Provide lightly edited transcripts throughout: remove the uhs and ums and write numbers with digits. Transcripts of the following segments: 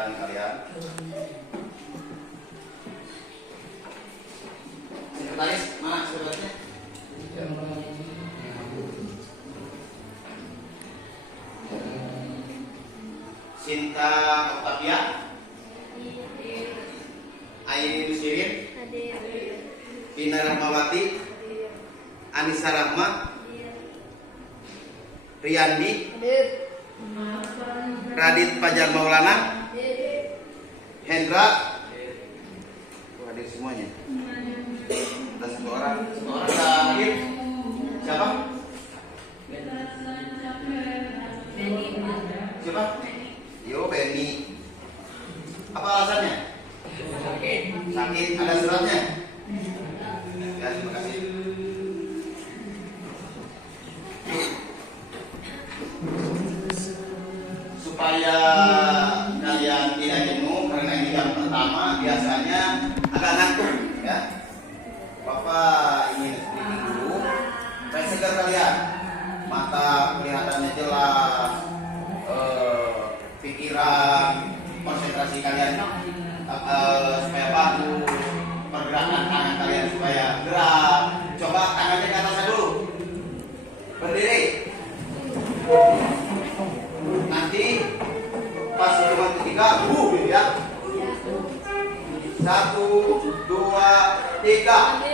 pelajaran kalian. Sekretaris, mana sekretarisnya? Sinta Octavia, Aini Nusirin, Ina Rahmawati, Anissa Rahma, Riyandi, Radit Fajar Maulana, Hendra, hadir semuanya. Ada satu orang hadir. Siapa? Siapa? Yo, Benny. Apa alasannya? Sakit. Ada suratnya? Ya, terima kasih. Supaya kalian tidak jenuh karena ini jam pertama biasanya agak ngantuk ya. Bapak ingin screening dulu supaya segar kalian, mata kelihatannya jelas, pikiran, konsentrasi kalian supaya bagus, pergerakan tangan kalian supaya gerak. Coba tangannya ke atas dulu, berdiri. Nanti pas hitungan ketiga, ya. 1, 2, 3.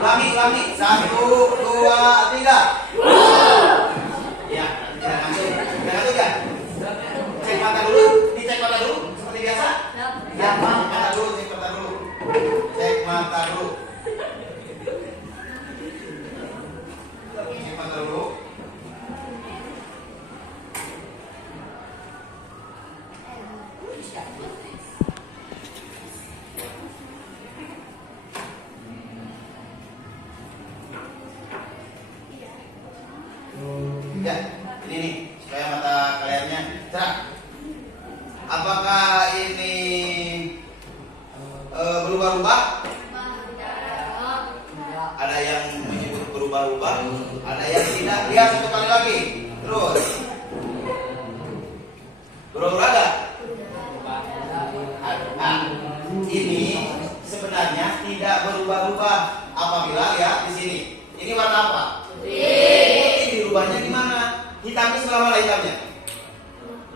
Ulangi. 1, 2, 3. Ya, tidak langsung. Jangan ya. Cek mata dulu, dicek mata dulu seperti biasa. Ya, mata dulu, cek mata dulu. Cek mata dulu. Cek mata dulu. Ya, ini nih supaya mata kaliannya cerah. Apakah ini berubah-ubah? Ada yang menyebut berubah-ubah, ada yang tidak. Lihat satu kali lagi. Terus. Berubah gak? Ini sebenarnya tidak berubah-ubah apabila ya di sini. Ini warna apa? Dirubahnya gimana? Hitamnya sebelah mana hitamnya?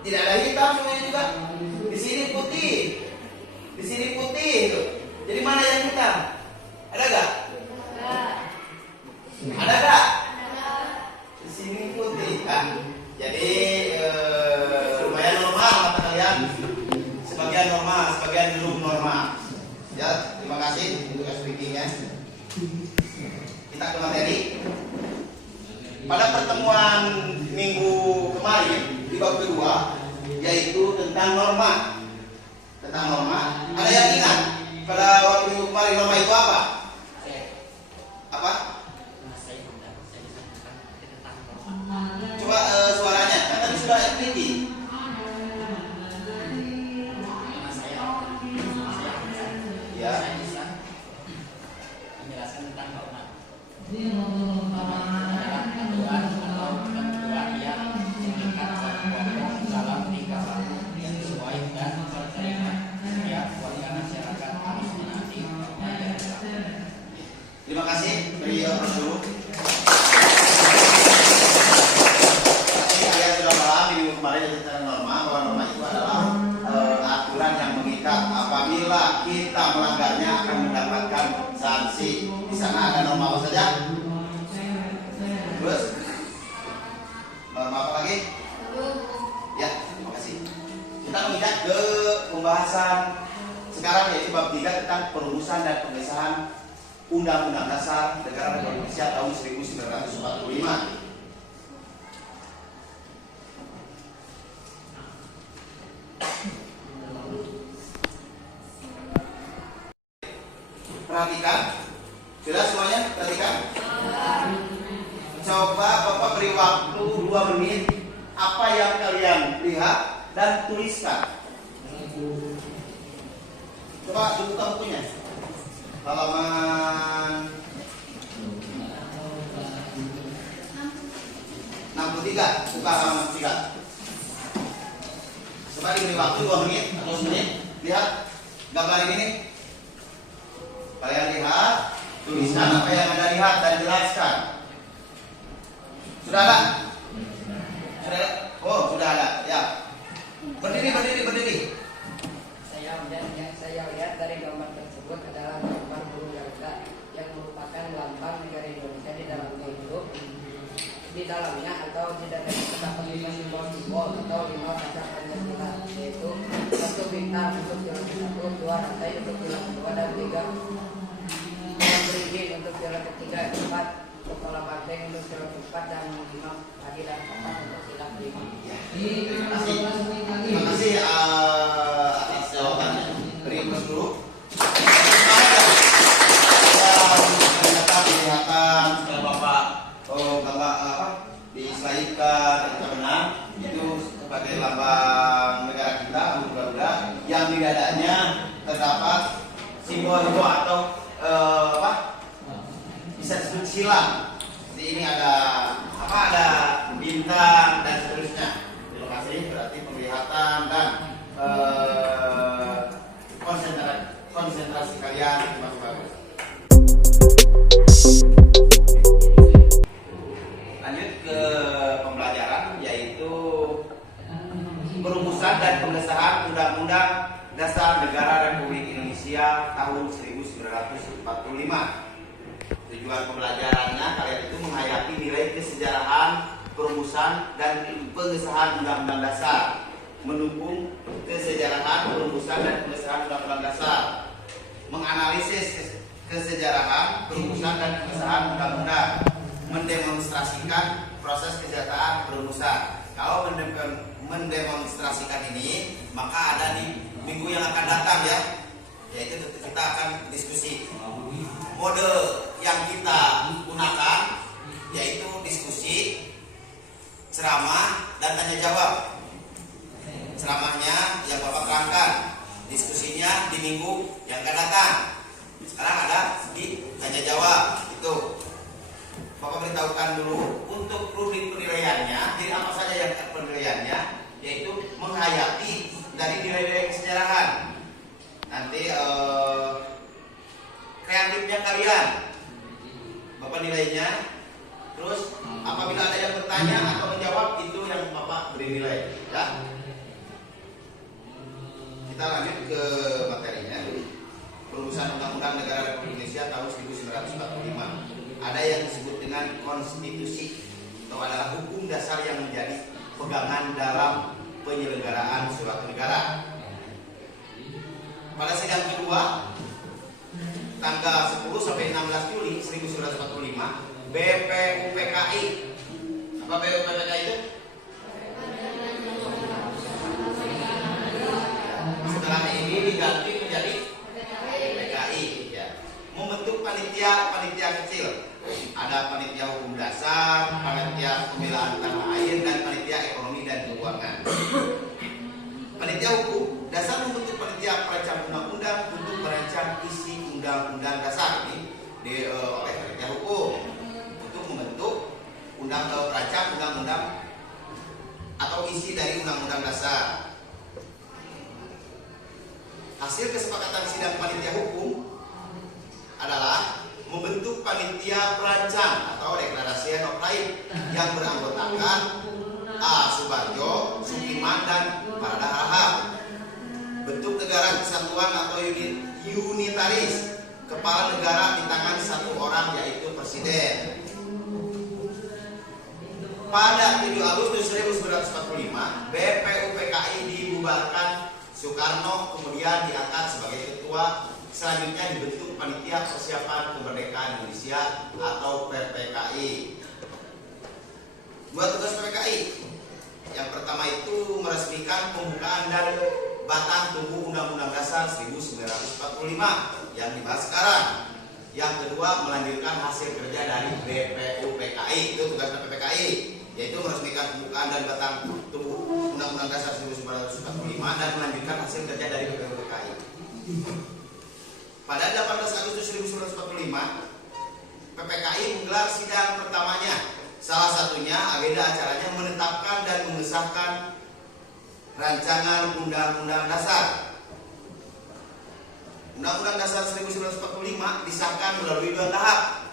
Tidak ada hitam semuanya juga. Di sini putih. Di sini putih itu. Jadi mana yang hitam? Ada gak? Ada gak? Di sini putih kan. Jadi lumayan normal mata kalian. Sebagian normal, sebagian belum normal. Ya, terima kasih untuk speakingnya. Kita ke materi. Pada pertemuan minggu kemarin di bab kedua, yaitu tentang norma. Tentang norma. Ada yang ingat pada waktu minggu kemarin norma itu apa? Apa? Coba suaranya, kan tadi sudah tinggi. Ya. Menjelaskan tentang norma. Terima kasih, beliau dulu. Tapi kalian sudah paham di minggu kemarin tentang norma, bahwa norma itu adalah aturan yang mengikat apabila kita melanggarnya akan mendapatkan sanksi. Di sana ada norma apa saja? Terus norma apa lagi? Ya, terima kasih. Kita menginjak ke pembahasan sekarang yaitu bab 3 tentang perumusan dan pengesahan Undang-Undang Dasar Negara Republik Indonesia tahun 1945. Perhatikan, jelas semuanya? Perhatikan. Coba Bapak beri waktu 2 menit. Apa yang kalian lihat dan tuliskan. Coba buka bukunya. Halaman 63, buka halaman 3. Coba diberi waktu 2 menit atau 1 menit. Lihat gambar ini. Kalian lihat, tuliskan apa yang Anda lihat dan jelaskan. Sudah ada? Sudah ada? Oh, sudah ada. Ya. Berdiri. Yang saya lihat dari gambar tersebut adalah gambar burung gagak yang merupakan lambang negara Indonesia di dalamnya hidup. Di dalamnya atau di dalamnya terdapat 5 simbol atau 5 dasar Pancasila, yaitu 1 bintang untuk pilar 1, 2 rantai untuk pilar 2, dan 3 beringin untuk pilar 3, 4 kepala banteng untuk pilar 4, dan 5 padi dan kapas untuk pilar 5. Terima kasih atas jawabannya. Beri plus dulu. Kelihatan setelah Bapak gambar apa dislide-kan kita menang itu sebagai lambang negara kita Garuda yang di dadanya terdapat simbol atau bisa disebut silang. Jadi ini ada bintang dan seterusnya. Terima kasih, berarti penglihatan dan konsentrasi kalian masih bagus. Lanjut ke pembelajaran, yaitu perumusan dan pengesahan Undang-Undang Dasar Negara Republik Indonesia tahun 1945. Tujuan pembelajarannya kalian itu menghayati nilai kesejarahan perumusan dan pengesahan Undang-Undang Dasar, mendukung kesejarahan perumusan dan pengesahan Undang-Undang Dasar, menganalisis kesejarahan perumusan dan pengesahan undang-undang, mendemonstrasikan proses kesejahteraan perumusan. Kalau mendemonstrasikan ini, maka ada di minggu yang akan datang ya, yaitu kita akan diskusi. Mode yang kita gunakan yaitu diskusi, ceramah, dan tanya jawab. Ceramahnya yang Bapak terangkan, diskusinya di minggu yang akan datang. Sekarang ada di tanya jawab itu. Bapak beritahukan dulu untuk rubrik penilaiannya. Jadi apa saja yang penilaiannya, yaitu menghayati dari nilai-nilai kesejarahan. Nanti kreatifnya kalian, Bapak nilainya. Terus apabila ada yang bertanya atau menjawab, itu yang Bapak beri nilai. Ya. Kita lanjut ke materinya. Perumusan Undang-Undang Negara Republik Indonesia tahun 1945. Ada yang disebut dengan konstitusi atau adalah hukum dasar yang menjadi pegangan dalam penyelenggaraan suatu negara. Pada sidang kedua tanggal 10 sampai 16 Juli 1945, BPUPKI. Apa BPUPKI itu? Setelah ini diganti menjadi PKI ya. Membentuk panitia kecil. Ada panitia hukum dasar, panitia pembelaan tanah air, dan panitia ekonomi dan keuangan. Panitia hukum dasar membentuk panitia perancang undang-undang untuk merancang isi undang-undang dasar ini oleh panitia hukum untuk membentuk perancang undang-undang atau isi dari undang-undang dasar. Hasil kesepakatan sidang panitia hukum adalah membentuk panitia perancang atau deklarasi notarik yang beranggotakan A. Subarjo, Sukiman, dan Parada Harahap. Bentuk negara kesatuan atau unitaris. Kepala negara di tangan satu orang, yaitu presiden. Pada 7 Agustus 1945, BPUPKI dibubarkan. Soekarno kemudian diangkat sebagai ketua. Selanjutnya dibentuk Panitia Persiapan Kemerdekaan Indonesia atau PPKI. Dua tugas PPKI. Yang pertama itu meresmikan pembukaan dan batang tubuh Undang-Undang Dasar 1945 yang dibahas sekarang. Yang kedua, melanjutkan hasil kerja dari BPUPKI. Itu tugas PPKI, yaitu meresmikan pembukaan dan batang tubuh Undang-Undang Dasar 1945 dan melanjutkan hasil kerja dari BPUPKI. Pada 18 Agustus 1945, PPKI menggelar sidang pertamanya. Salah satunya agenda acaranya menetapkan dan mengesahkan Rancangan Undang-Undang Dasar. Undang-Undang Dasar 1945 disahkan melalui 2 tahap.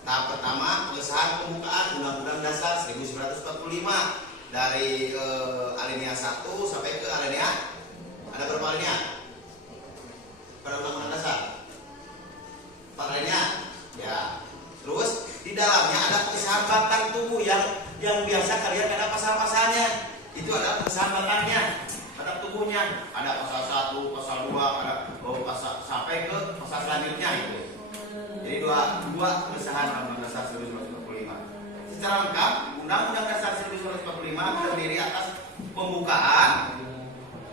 Tahap pertama, pengesahan pembukaan Undang-Undang Dasar 1945 dari alinea 1 sampai ke alinea, ada berapa alinea pada Undang-Undang Dasar? 4 alinea. Ya. Terus di dalamnya ada pengesahan batang tubuh yang biasa kalian ada pasal-pasalnya. Itu ada pengesahan batangnya, batang tubuhnya. Ada pasal 1, pasal 2, ada pasal sampai ke pasal selanjutnya itu. Jadi dua pengesahan Undang-Undang Dasar 1945. Secara lengkap, Undang-Undang Dasar 1945 terdiri atas pembukaan,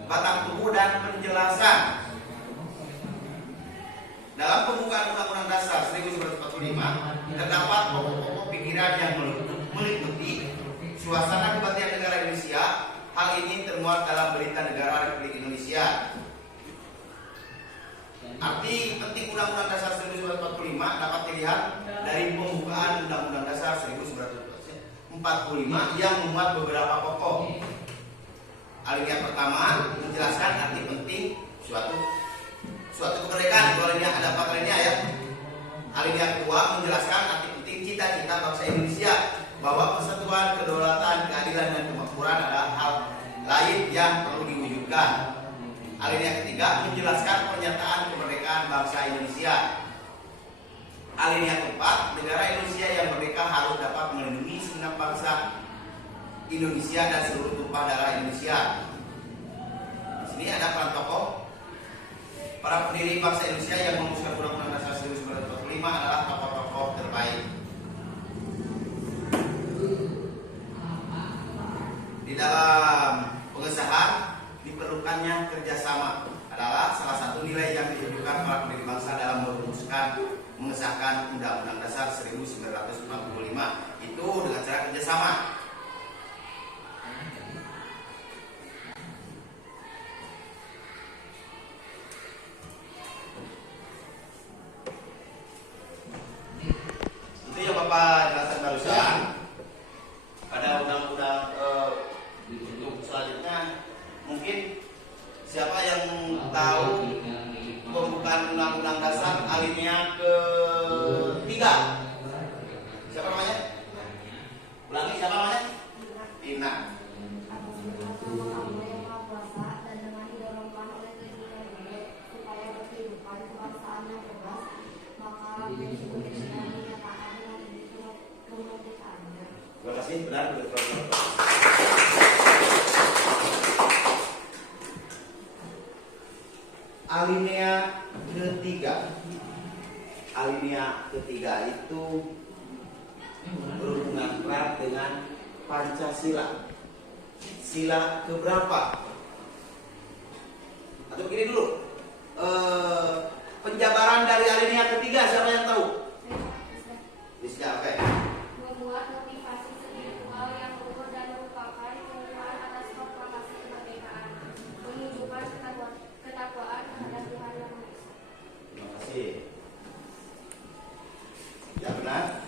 batang tubuh dan penjelasan. Dalam pembukaan Undang-Undang Dasar 1945 terdapat pokok-pokok pikiran yang meliputi suasana kebatinan negara Indonesia. Hal ini termuat dalam Berita Negara Republik Indonesia. Arti penting Undang-Undang Dasar 1945 dapat dilihat dari pembukaan Undang-Undang Dasar 1945 yang memuat beberapa pokok. Alinea pertama menjelaskan arti penting suatu kemerdekaan. Itu alinea, ada 4 alinea ya. Alinea kedua menjelaskan arti penting cita-cita bangsa Indonesia, bahwa persatuan, kedaulatan, keadilan dan kemakmuran adalah hal lain yang perlu diwujudkan. Alinea ketiga menjelaskan pernyataan kemerdekaan bangsa Indonesia. Alinea keempat, negara Indonesia yang merdeka harus dapat melindungi segenap bangsa Indonesia dan seluruh tumpah darah Indonesia. Di sini ada peran tokoh para pendiri bangsa Indonesia yang merumuskan Undang-Undang Dasar 1945 adalah tokoh-tokoh terbaik. Di dalam pengesahan diperlukannya kerjasama adalah salah satu nilai yang ditunjukkan para pendiri bangsa dalam mengesahkan Undang-Undang Dasar 1945 itu dengan cara kerjasama. Itu yang Bapak jelaskan barusan. Pada undang-undang untuk selanjutnya, mungkin siapa yang tahu pembukaan Undang-Undang Dasar alinea ke-3? Siapa namanya? Ulangi, siapa namanya? Tina. Terima kasih, benar. Alinea ketiga itu berhubungan erat dengan Pancasila. Sila keberapa? Atau begini dulu, penjabaran dari alinea ketiga siapa yang tahu? Bisa, oke. Membuat motivasi spiritual yang luhur dan merupakan pengumuman atas proklamasi kemerdekaan, menunjukkan ketakwaan terhadap Tuhan Yang Maha Esa. Terima kasih. Ya benar.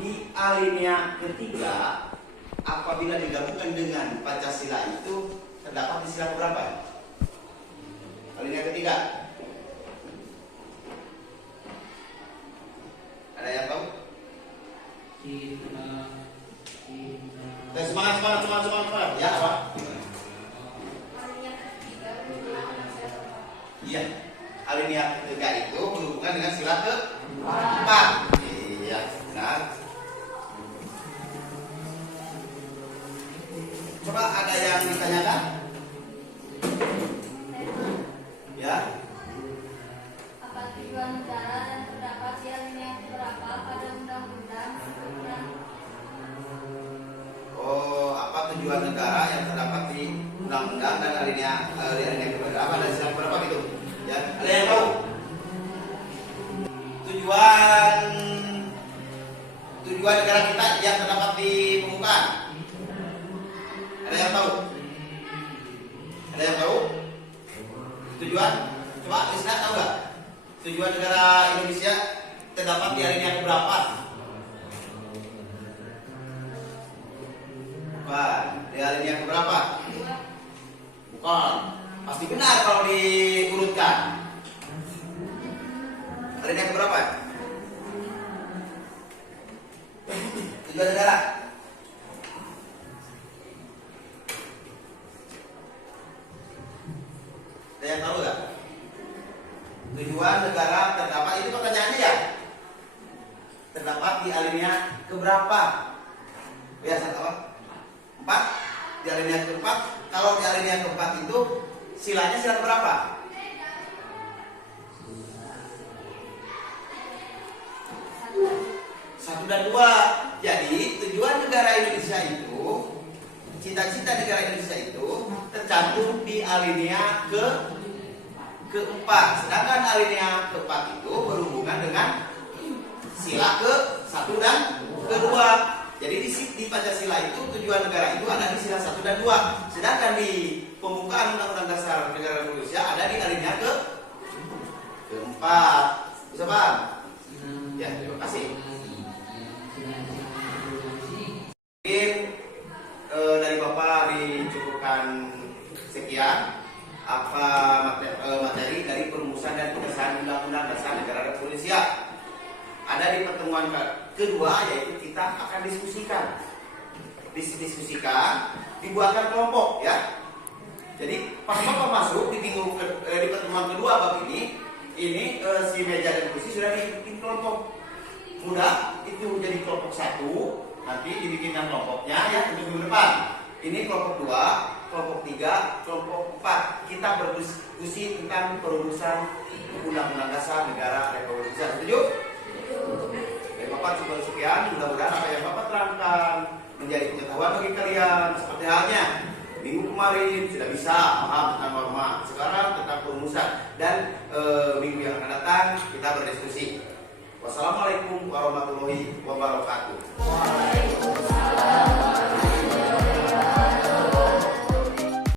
Di alinea ketiga, apabila digabungkan dengan Pancasila itu terdapat di sila berapa? Alinea ketiga. Ada yang tahu? Semangat. Ya, apa? Alinea ketiga berhubungan dengan sila keempat. Iya. Alinea ketiga itu berhubungan dengan sila keempat. Iya, benar. Coba ada yang ditanyakan? Ya. Apa tujuan negara dan terdapat di alinea berapa pada undang-undang? Apa tujuan negara yang terdapat di undang-undang dan alinea berapa dan sila berapa gitu? Ya, ada yang tahu? Tujuan negara kita yang terdapat di pembukaan. Ada yang tahu? Ada yang tahu? Tujuan? Coba Lisna tahu nggak? Tujuan negara Indonesia terdapat di alinea berapa? Di alinea keberapa? Dua. Bukan. Pasti benar kalau diurutkan. Alinea keberapa? Tujuan negara. Ada yang tahu nggak? Tujuan negara terdapat, itu pertanyaannya ya. Terdapat di alinea keberapa? Ya, satu apa? 4. Di alinea keempat. Kalau di alinea keempat itu silanya sila berapa? Satu dan dua. Jadi tujuan negara Indonesia itu, cita-cita negara Indonesia itu tercantum di alinea keempat. Sedangkan alinea keempat itu berhubungan dengan sila ke-1 dan ke-2. Jadi di Pancasila itu tujuan negara itu ada di sila 1 dan 2. Sedangkan di pembukaan Undang-Undang Dasar Negara Indonesia ada di alinea keempat. Bisa paham? Ya, terima kasih. Mungkin dari Bapak dicukupkan sekian apa materi dari perumusan dan pengesahan Undang-Undang Dasar Negara Republik Indonesia. Ada di pertemuan kedua, yaitu kita akan diskusikan, dibuatkan kelompok ya. Jadi pas Bapak masuk di di pertemuan kedua bab ini si meja dan kursi sudah dibikin kelompok. Mudah itu jadi kelompok 1, nanti dibikinkan kelompoknya ya untuk minggu depan. Ini kelompok 2, kelompok 3, kelompok 4. Kita berdiskusi tentang perumusan Undang-Undang Dasar Negara Republik Indonesia. Setuju? Dari Bapak cukup sekian. Mudah-mudahan apa yang Bapak terangkan menjadi pengetahuan bagi kalian. Seperti halnya minggu kemarin sudah bisa paham tentang norma, sekarang tentang perumusan, dan minggu yang akan datang kita berdiskusi. Wassalamualaikum warahmatullahi wabarakatuh.